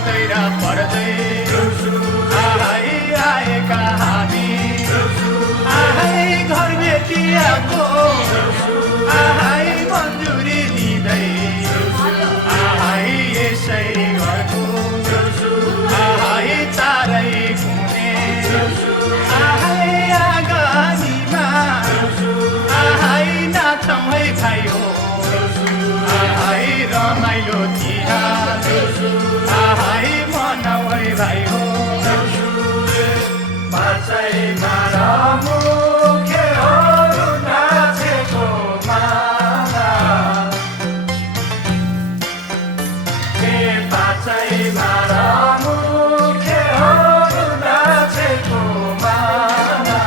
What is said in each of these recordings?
पढ्दै र पढ्दै आहै आएका हामी आहै घर भेटिएको आहै मन्जुरी दिँदै आहै यसै घरको आहै चारै कुने आहै आँगनीमा आहै नाचौँ है भाइ हो आहै रमाइलो तिहार आहै मनाऊ है भाइ हो पाचैमा मुखेहरू नाचेको माला के पाचैमा मुखेहरू नाचेको माला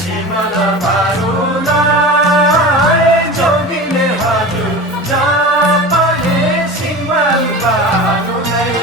सिमल बारुलाई जोगिने हजुर जापले सिमल बारुलाई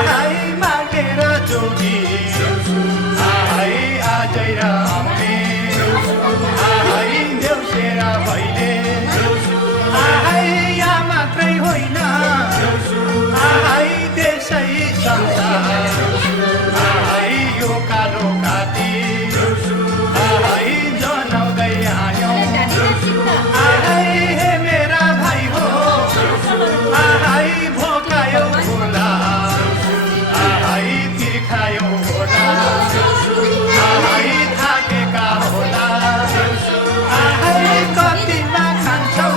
आहै मागेर जोगी आहै आजै र आउने आहै देउसेर भैले आहै यहाँ मात्रै होइन आहै देशै संसार आहै यो कालो काती आहै जनाउँदै आयौँ आहै हे मेरा भाइ हो आहै भोकायो होला आहै तिर्खायो होला आहै थाकेका होला आहै कतिमा खान्छौ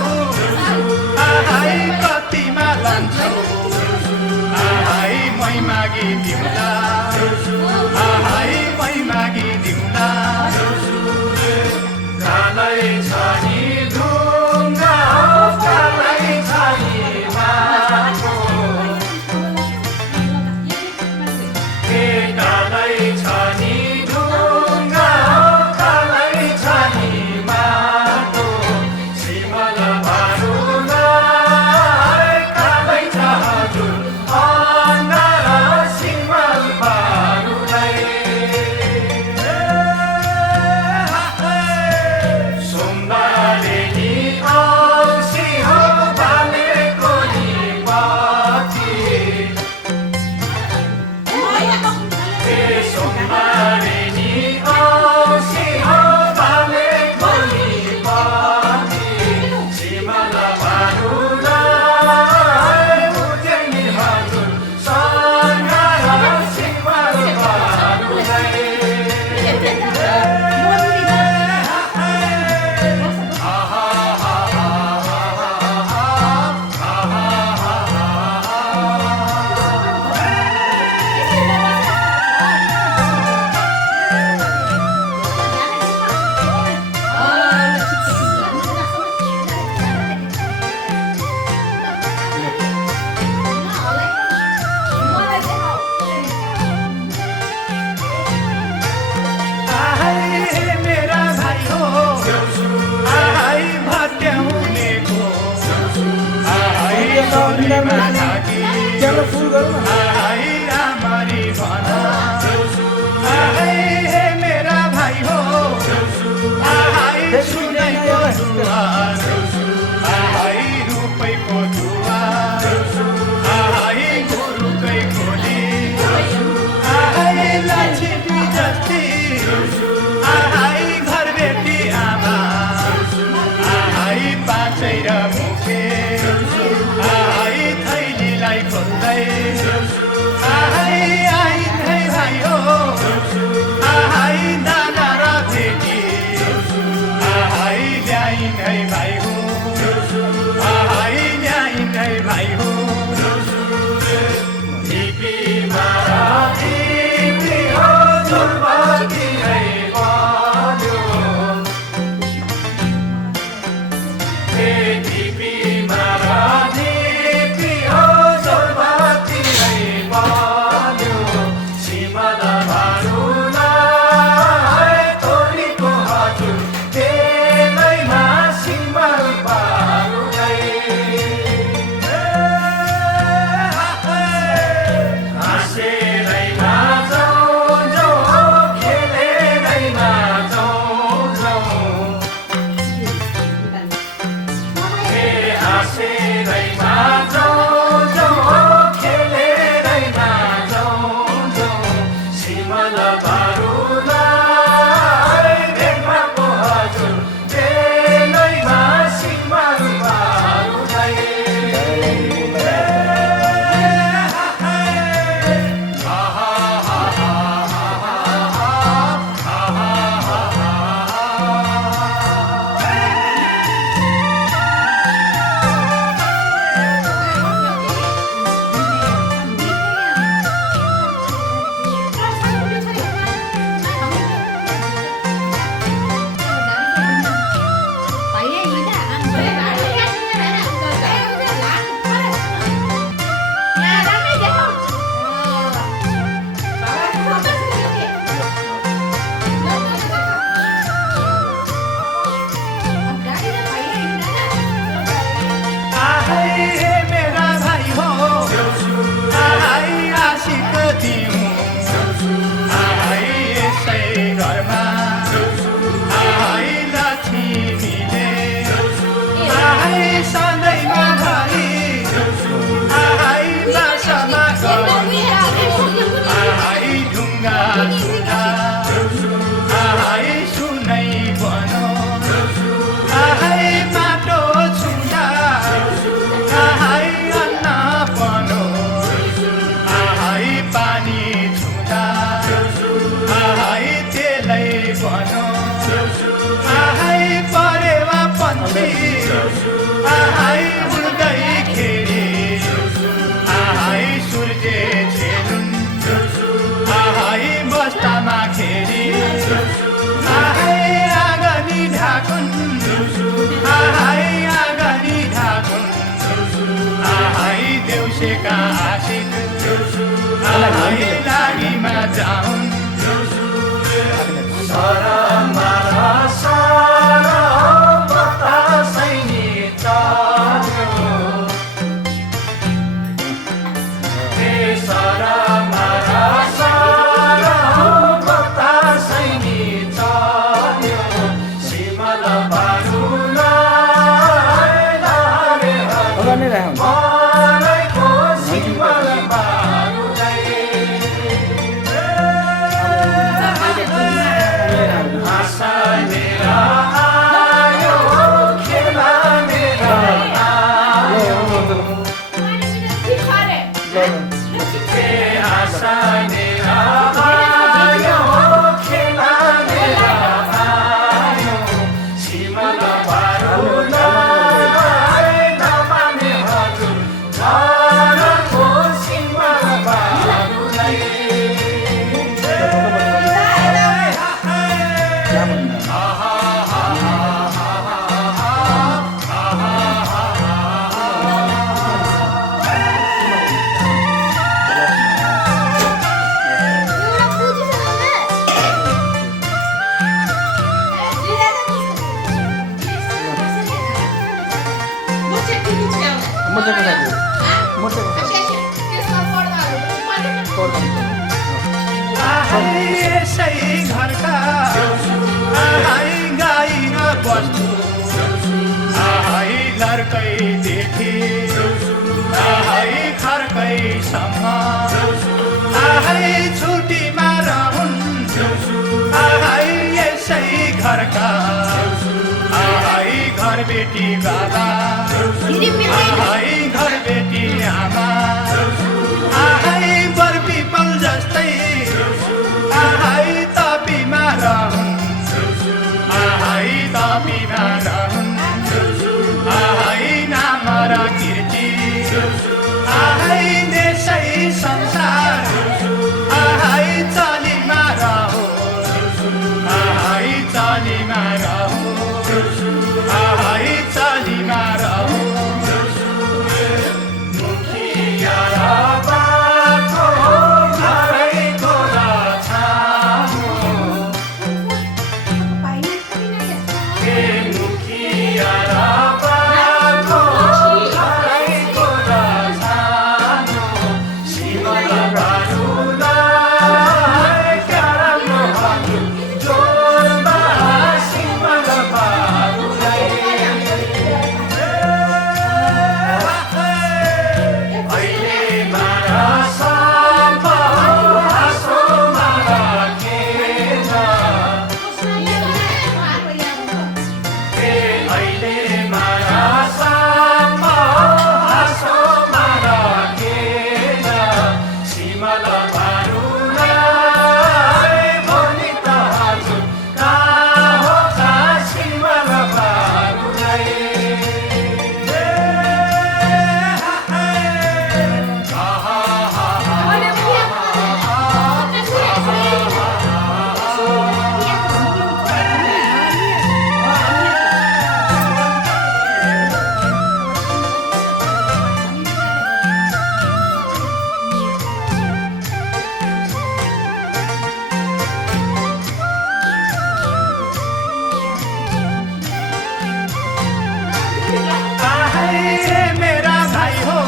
आहै कतिमा लान्छौ आहै मै मागी दिउँला आहै मै मागी दिउँला कालै छ नि ढुङ्गा कालै छ नि माटो कालै छ नि ढुङ्गा कालै छ नि माटो सिमल बारुलाई कालै छ हजुर अन्धार सिमल बारुलाई सोमबारे नि औँसी हो बालेको नि बाती सोमबारे नि औँसी हो बालेको नि बाती सिमल बारुलाई उज्यानी हजुर सङ्घार सिमल बारुलाई चलो फुल करो ना मेरा भाई हो रुपैको दुवार गोरुकै खोली लक्ष्मी जस्ती घर बेटी आमा पाँचै र मुखे आई थैलीलाई खोल्दै आई है भाइ हो आई दाना र भेटी आई ल्याइन् है भाइ हो आई ल्याइन् है भाइ हो घर बेटी बाबा आहै घर बेटी आमा आहै बर पिपल जस्तै आहै तपीमा रहन् आहै तपीमा रहन् आहै नाम र कीर्ति आहै देशै संसार आहै चलीमा रहोस् आहै चलीमा रहोस् आहै चलीमा रहोस् मुखिया र बाको घरैको रछामो हे मुखिया र बाको घरैको रछामो सिमल बारुलाई क्यारमो हजुर जोरमा सिमल बारुलाई अहिले मारा सम्प हाँसोमा राखेर अहिले मारा सम्प हाँसोमा राखेर सिमल बारुलाई भोलि त हजुर कहाँ हो त सिमल बारुलाई आहै रे मेरा भाइ हो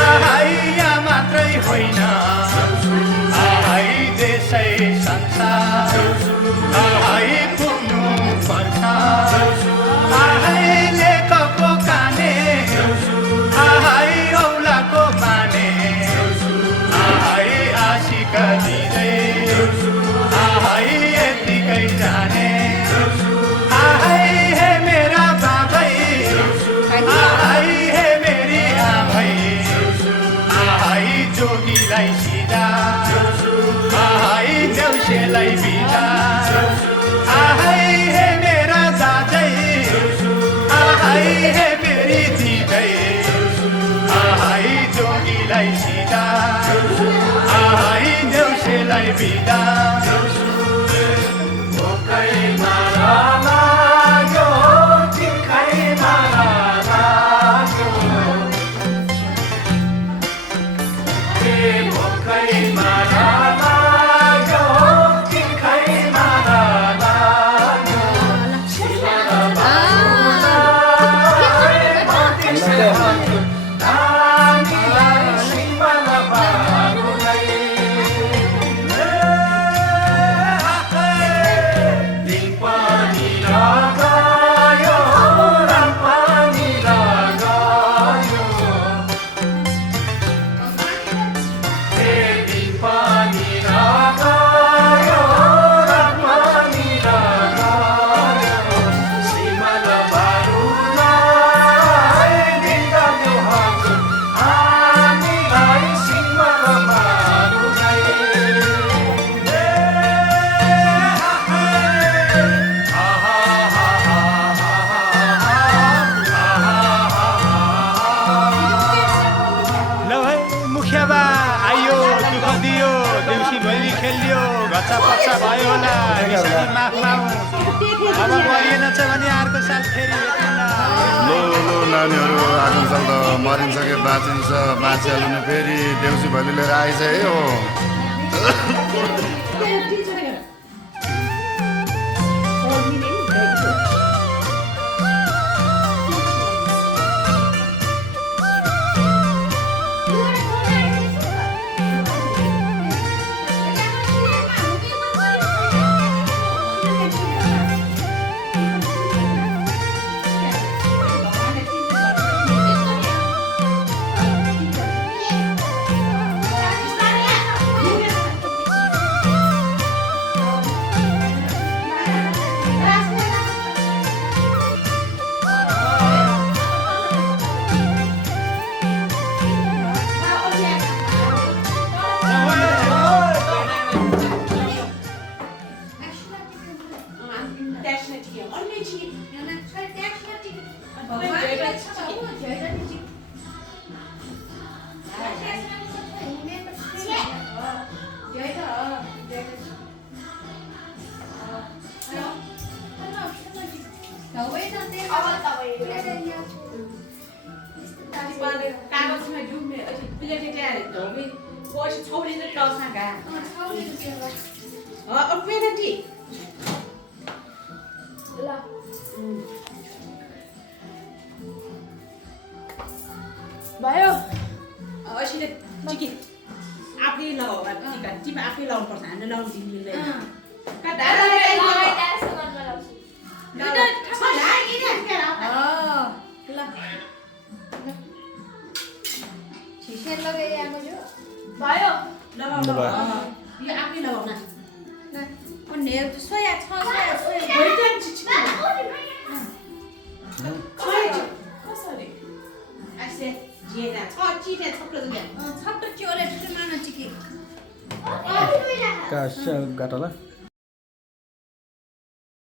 आहै यहाँ मात्रै होइन आहै देशै संसार आहै पुग्नु पर्छ आहै लेखको काने आहै औलाको माने आहै आशिक दिँदै आहै यत्तिकै जाने आहै हे मेरा बाबै आहै हे मेरी आमै आहै जोगीलाई सिधा आहै देउसेलाई बिदा आहै हे मेरा दाजै आहै हे मेरी दिदै आहै जोगीलाई सिधा आहै देउसेलाई बिदा भोकै मारा लाग्यो तिर्खै मारा लाग्यो भोकै मारा लाग्यो तिर्खै मारा लाग्यो सिमल बारुलाई भोटिसे हजुर नानीलाई सिमल बारुलाई दिन पनि लगायो रात पनि लगायो दिन पनि लगायो रात पनि लगायो सिमल बारुलाई बितायो हजुर हामीलाई सिमल बारुलाई ल है मुखिया बा आइयो दुःख दियो देउसी भैली खेलियो घच्चा पच्चा भयो होला यसरी माफ पाऊ अब गरिएन छ भने अर्को साल फेरि भेटौँला। लो लो नानीहरू आजकल त मरिन्छ कि बाँचिन्छ बाँचिहाल्नु नि फेरि देउसी भैली लिएर आइज है हो 더비 거시 처리를 떠사가 छाउनेको सेवा पेनाल्टी ल भयो असिले चिकी आफै लगाऊ टिका तिमी आफै लाउनु पर्छ हामीले लाउनु दिन मिल्दैन लगाइदा सुगन्ध लाउँछु छिसेन लगाइ आएको छु भयो यो आफै लगाऊ न नेल सोया छ सोया कसरी आसे जेना छ चिने छप्रो दुगा छप्टर च्योले ठुलो माना चिकी कास गाटाला